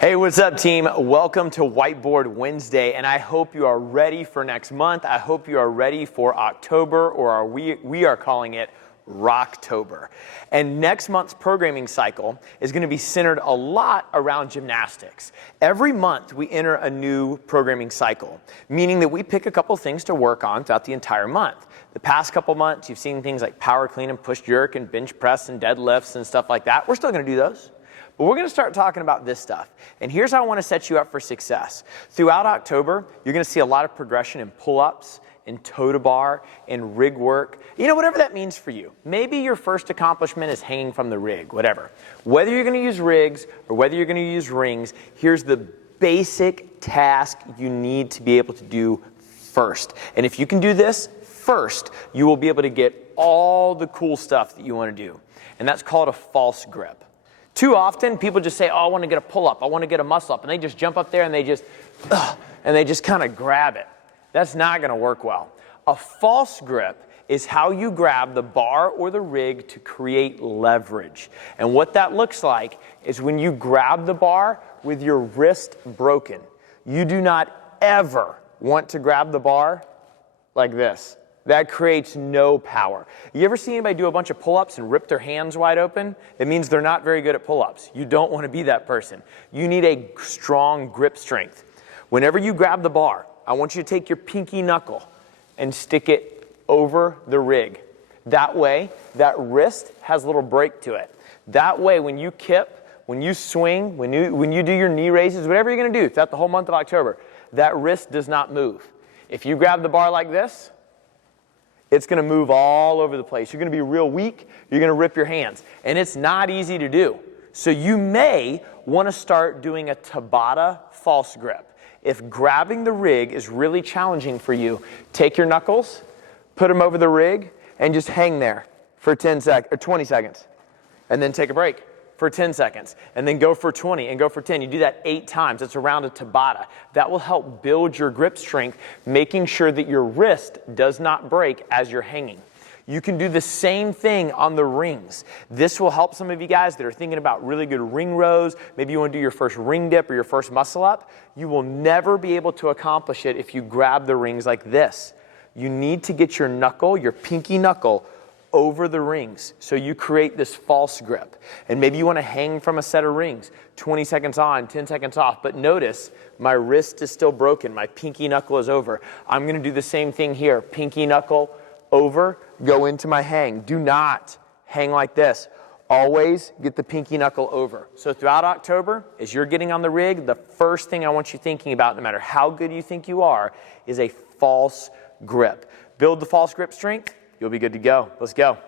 Hey, what's up, team? Welcome to Whiteboard Wednesday, and I hope you are ready for next month. I hope you are ready for October, or we are calling it Rocktober. And next month's programming cycle is going to be centered a lot around gymnastics. Every month we enter a new programming cycle, meaning that we pick a couple things to work on throughout the entire month. The past couple months you've seen things like power clean and push jerk and bench press and deadlifts and stuff like that. We're still going to do those. But we're going to start talking about this stuff. And here's how I want to set you up for success. Throughout October, you're going to see a lot of progression in pull-ups, in toe-to-bar, in rig work. You know, whatever that means for you. Maybe your first accomplishment is hanging from the rig, whatever. Whether you're going to use rigs or whether you're going to use rings, here's the basic task you need to be able to do first. And if you can do this first, you will be able to get all the cool stuff that you want to do. And that's called a false grip. Too often, people just say, oh, I want to get a pull-up, I want to get a muscle-up, and they just jump up there and they just kind of grab it. That's not going to work well. A false grip is how you grab the bar or the rig to create leverage. And what that looks like is when you grab the bar with your wrist broken. You do not ever want to grab the bar like this. That creates no power. You ever see anybody do a bunch of pull-ups and rip their hands wide open? It means they're not very good at pull-ups. You don't want to be that person. You need a strong grip strength. Whenever you grab the bar, I want you to take your pinky knuckle and stick it over the rig. That way, that wrist has a little break to it. That way, when you kip, when you swing, when you do your knee raises, whatever you're going to do throughout the whole month of October, that wrist does not move. If you grab the bar like this, it's going to move all over the place. You're going to be real weak. You're going to rip your hands. And it's not easy to do. So you may want to start doing a Tabata false grip. If grabbing the rig is really challenging for you, take your knuckles, put them over the rig, and just hang there for 20 seconds. And then take a break for 10 seconds. And then go for 20 and go for 10. You do that 8 times. That's around a Tabata. That will help build your grip strength, making sure that your wrist does not break as you're hanging. You can do the same thing on the rings. This will help some of you guys that are thinking about really good ring rows. Maybe you want to do your first ring dip or your first muscle up. You will never be able to accomplish it if you grab the rings like this. You need to get your knuckle, your pinky knuckle, over the rings. So you create this false grip. And maybe you want to hang from a set of rings, 20 seconds on, 10 seconds off. But notice, my wrist is still broken. My pinky knuckle is over. I'm going to do the same thing here. Pinky knuckle over, go into my hang. Do not hang like this. Always get the pinky knuckle over. So throughout October, as you're getting on the rig, the first thing I want you thinking about, no matter how good you think you are, is a false grip. Build the false grip strength. You'll be good to go. Let's go.